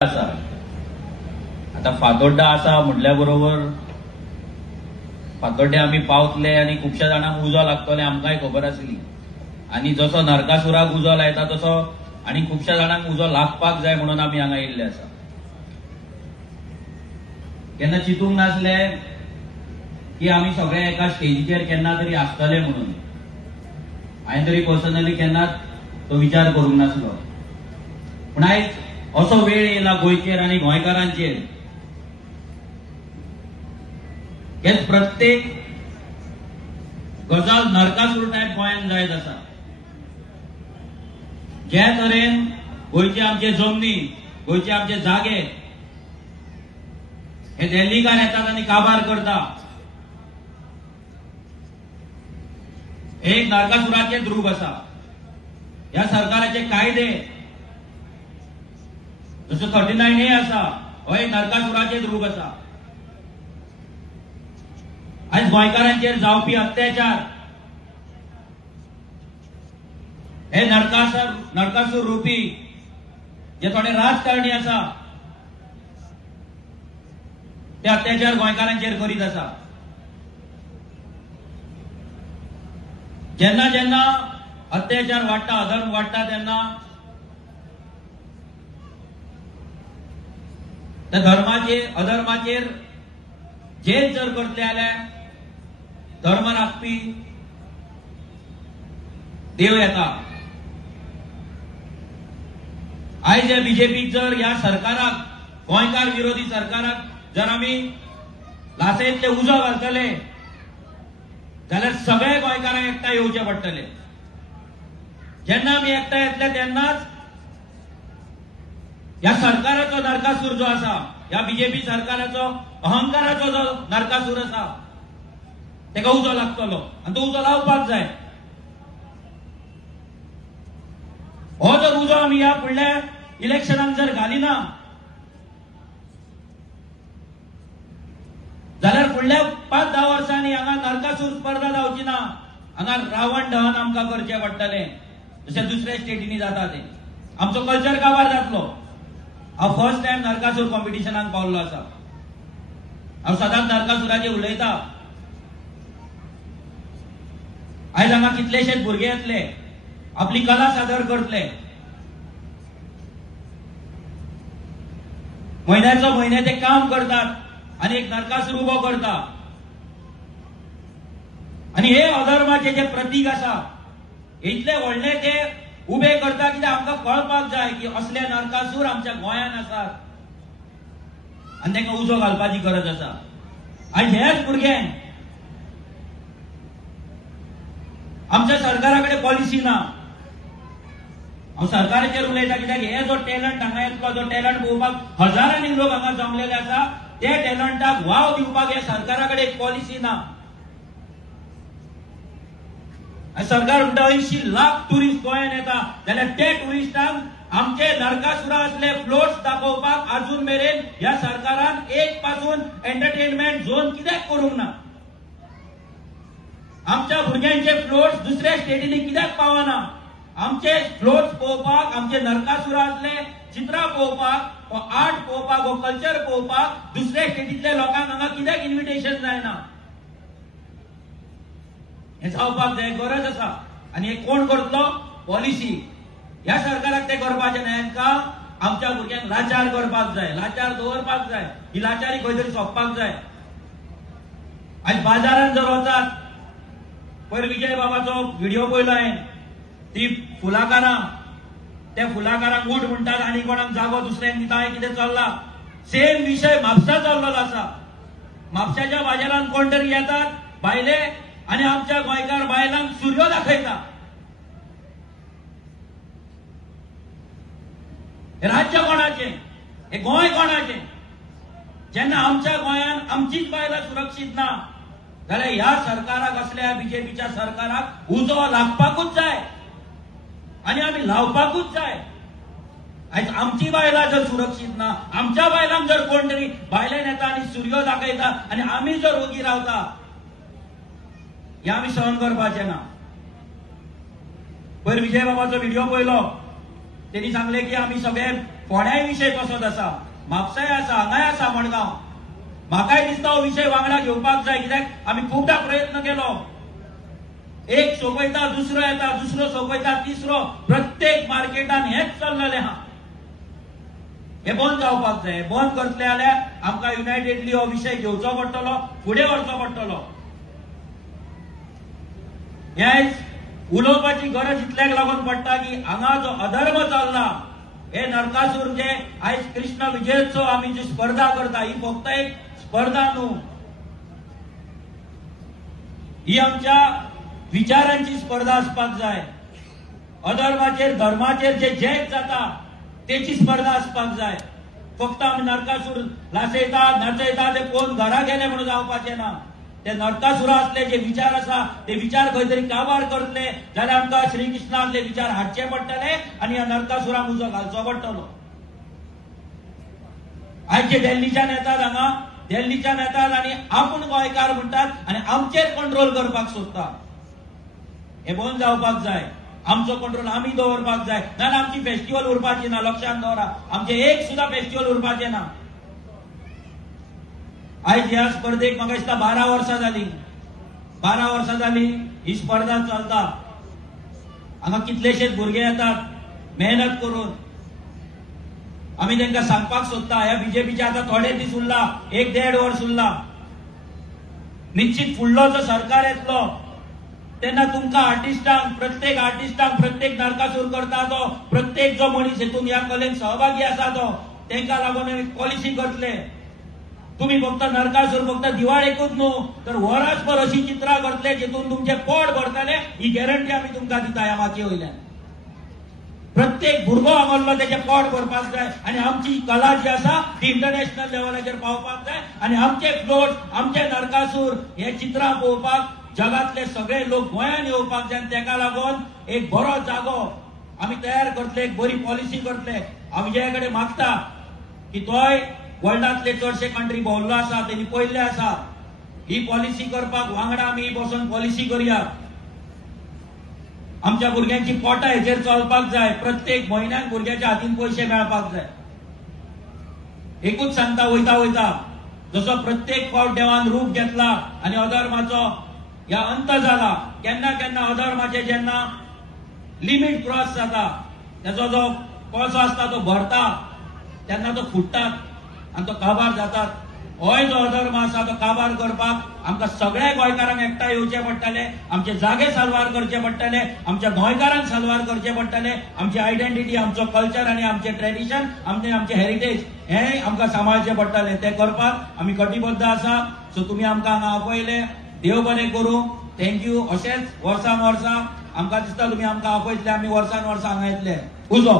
आता फातोड्डा आसा म्हटल्या बरोबर फातोड्डे आम्ही पावतले आणि खुबश्या जाणांक उजो लागतले आमकांय खबर आसली आणि जसो नरकासुराक उजो लायता तसो आणि खुबश्या जाणांक उजो लागपाक जाय म्हणून आम्ही हांगा येयल्ले आसा। केन्ना चिंतूंक नासले की आम्ही सगळे एका स्टेजीचेर केन्ना तरी आसतले म्हणून। हांवें तरी पर्सनली केन्नाच तो विचार करूंक नासलो, पूण आयज असो वेळ येयला गोंयचेर आनी गोंयकारांचेर हे प्रत्येक गजाल नरकासूर टायप गोंयांत जायत आसा। जे तरेन गोंयचे आमचे जमनी, गोंयचे आमचे जागे हे दिल्लीकार येतात आनी काबार करता, एक नरकासुराचे रूप आसा। ह्या सरकाराचे कायदे जसो 39A आसा हो एक नरकासुराचे रूप आसा। आज गोंयकारांचेर जावपी अत्याचार हे नरकासूर रुपी जे थोडे राजकारणी आसा ते अत्याचार गोंयकारांचेर करीत आसा। जेन्ना जेन्ना अत्याचार वाडटा, अधर्म वाडटा तेन्ना त्या अधर्माचेर जेल जर करतले जाल्यार धर्म राखपी देव येता। आयज या बीजेपीक जर ह्या सरकाराक, गोंयकार विरोधी सरकाराक जर आमी लासेंतले उजो घालतले जाल्यार सगळे गोंयकारांक एकठांय येवचे पडटले। जेन्ना आमी एकठांय येतले तेन्नाच या सरकाराचो नरकासूर जो आसा, या बीजेपी सरकाराचो अहंकाराचो जो नरकासूर आसा तेका उजो लागतलो आनी तो उजो लावपाक जाय। हो जर उजो आमी ह्या फुडल्या इलेक्शनाक जर घालिना जाल्यार फुडल्या 5-10 वर्सांनी हांगा नरकासूर स्पर्धा जावची ना, हांगा रावण दहन आमकां करचें पडटलें जशें दुसऱ्या स्टेटींनी जाता ते। आमचो कल्चर काबार जातलो। हांव फर्स्ट टायम नरकासूर कॉम्पिटिशनाक पावल्लो आसा। हांव सदांच नरकासुराचेर उलयता। आयज हांगा कितलेशेच भुरगे येतले, आपली कला सादर करतले, म्हयन्याचो म्हयने ते काम करतात आणि एक नरकासूर उबो करता आणि हे अधर्माचे जे प्रतीक आसा इतले व्हडले ते उबे करता कित्याक आमकां कळपाक जाय की असले नरकासूर आमच्या गोंयांत आसात आनी तांकां उजो घालपाची गरज आसा। आयज हेच भुरग्यांक आमच्या सरकारा कडेन पॉलिसी ना। हांव सरकाराचेर उलयता कित्याक हे जो टॅलंट हांगा येतलो, जो टॅलंट पळोवपाक हजारांनी लोक हांगा जमलेले आसा, ते टॅलंटाक वाव दिवपाक हे सरकारा कडेन एक पॉलिसी ना। सरकार म्हणटा 80 लाख टुरिस्ट गोंयांत येता जाल्यार ते टुरिस्टांक आमचे नरकासुरा असले फ्लोट्स दाखोवपाक अजून मेरेन ह्या सरकारान एक पासून एंटरटेनमेंट झोन कित्याक करूंक ना। आमच्या भुरग्यांचे फ्लोट्स दुसऱ्या स्टेटींनी कित्याक पावना। आमचे फ्लोट्स पळोवपाक, आमचे नरकासुरा असले चित्रां पळोवपाक, हो आर्ट पळोवपाक, हो कल्चर पळोवपाक दुसऱ्या स्टेटींतल्या लोकांक हांगा कित्याक इन्व्हिटेशन जायना। हे जावपाक जाय, गरज आसा। आनी हे कोण करतलो? पॉलिसी। ह्या सरकाराक ते करपाचें ना। हांकां आमच्या भुरग्यांक लाचार करपाक जाय, लाचार दवरपाक जाय, ही लाचारी खंय तरी सोंपपाक जाय। आयज बाजारांत जर वतात, पयर विजय बाबाचो व्हिडिओ पळयलो हांवें, ती फुलाकारां, त्या फुलाकारांक उठ म्हणटात आनी कोणाक जागो दुसऱ्यांक दिता, हें कितें चल्ला। सेम विशय म्हापसा चल्लेलो आसा। म्हापशाच्या बाजारांत कोण तरी येतात भायले आणि आमच्या गोंयकार बायलांक सूर्यो दाखयता। हे राज्य कोणाचें? हे गोंय कोणाचें? जेन्ना आमच्या गोंयांत आमचीच बायलां सुरक्षीत ना जाल्यार ह्या सरकाराक, असल्या बीजेपीच्या सरकाराक उजो लागपाकूच जाय आणि आमी लावपाकूच जाय। आयज आमची बायलां जर सुरक्षीत ना, आमच्या बायलांक जर कोण तरी भायल्यान येता आनी सूर्यो दाखयता आनी आमी जर ओगी रावता, हे आमी सहन करपाचें ना। पयर विजय बाबाचो व्हिडिओ पळयलो, त्यांनी सांगले की आम्ही सगळे फोंड्याय विषय कसोच आसा, म्हापसाय आसा, हांगाय आसा मडगांव. म्हाकाय दिसता हो विषय वांगडा घेवपाक जाय, कित्याक आमी खूबदा प्रयत्न केलो. एक सोपयता दुसरो येता, दुसरो सोपयता तिसरो, प्रत्येक मार्केटान हेच चल्लले आहा. हे बंद जावपाक जाय. बंद करतले जाल्यार आमकां युनायटेडली हो विषय घेवचो पडटलो, फुडें व्हरचो पडटलो. हेच उलोवपाची गरज इतल्याक लागून पडटा की हांगा जो अधर्म चल्ला, हे नरकासूर जे आयज कृष्ण विजयोत्सव आमी जी स्पर्धा करता, ही फक्त एक स्पर्धा न्हू, ही आमच्या विचारांची स्पर्धा आसपाक जाय. अधर्माचेर धर्माचेर जे जैत जाता तेची स्पर्धा आसपाक जाय. फक्त आमी नरकासूर लासयता नचयता ते कोण घरा गेले म्हणून जावपाचे ना. ते नरकासुरा असले जे विचार आसा ते विचार खंय तरी काबार करतले जाल्यार आमकां श्री कृष्णातले विचार हाडचे पडटले आनी ह्या नरकासुराक उजो घालचो पडटलो. आयज जे दिल्लीच्यान येतात हांगा, दिल्लीच्यान येतात आनी आपूण गोंयकार म्हणटात आनी आमचेर कंट्रोल करपाक सोदतात. हे बंद जावपाक जाय. आमचो कंट्रोल आमी दवरपाक जाय, नाल्यार आमची फेस्टिवल उरपाची ना. लक्षांत दवरा, आमचे एक सुद्धा फेस्टिवल उरपाचे ना. आयज ह्या स्पर्धेक म्हाका दिसता 12 वर्सां जाली. 12 वर्सां जाली ही स्पर्धा चलता. हांगा कितलेशेच भुरगे येतात मेहनत करून. आमी तांकां सांगपाक सोदता, ह्या बीजेपीचे आतां थोडे दीस उरला, 1-1.5 वर्स उरला. निश्चित फुडलो जो सरकार येतलो तेन्ना तुमकां आर्टिस्टांक, प्रत्येक नरकासूर करता तो प्रत्येक जो मनीस हेतून ह्या कलेन सहभागी आसा तो, तांकां लागून पॉलिसी करतले. तुम्ही फक्त नरकासूर फक्त दिवाळेकूच न्हू तर वरसभर अशी चित्रां करतले जितून तुमचे पोट भरतले. ही गॅरंटी आमी तुमकां दिता ह्या मातये वयल्यान. प्रत्येक भुरगो हांगलो तेचे पोट भरपाक जाय आनी आमची कला जी आसा ती इंटरनॅशनल लेवलाचेर पावपाक जाय आनी आमचे फ्लोट, आमचे नरकासूर हे चित्रां पळोवपाक जगातले सगळे लोक गोंयांत येवपाक जाय. ताका लागून एक बरो जागो आमी तयार करतले, एक बरी पॉलिसी करतले. हांव जे कडेन मागता की तोय वर्ल्डातले चडशे कंट्री भोंवल्लो आसा, तेणी पयल्ले आसा. ही पॉलिसी करपाक वांगडा आमी बसून पॉलिसी करया. आमच्या भुरग्यांची पोटां हेचेर चलपाक जाय. प्रत्येक म्हयन्याक भुरग्याच्या हातीन पयशे मेळपाक जाय. एकूच सांगता वयता वयता जसो प्रत्येक फावट देवान रूप घेतला आनी अधर्माचो ह्या अंत जाला, केन्ना केन्ना अधर्माचे जेन्ना लिमीट क्रॉस जाता, त्याचो जो कोसो आसता तो भरता, तेन्ना तो फुटतात आनी तो काबार जातात. होय जो अधर्म आसा तो काबार करपाक आमकां सगळ्या गोंयकारांक एकठांय येवचे पडटले. आमचे जागे साल्वार करचे पडटले, आमच्या गोंयकारांक साल्वार करचे पडटले. आमची आयडेंटिटी, आमचो कल्चर आनी आमचे ट्रेडिशन, आमचे हेरिटेज हे आमकां सांबाळचे पडटले. ते करपाक आमी कटिबद्ध आसा. सो तुमी आमकां हांगा आपयले, देव बरें करूं. थँक्यू. अशेंच वर्सान वर्सा आमकां दिसता तुमी आमकां आपयतले, आमी वर्सान वर्सा हांगा येतले. उजो.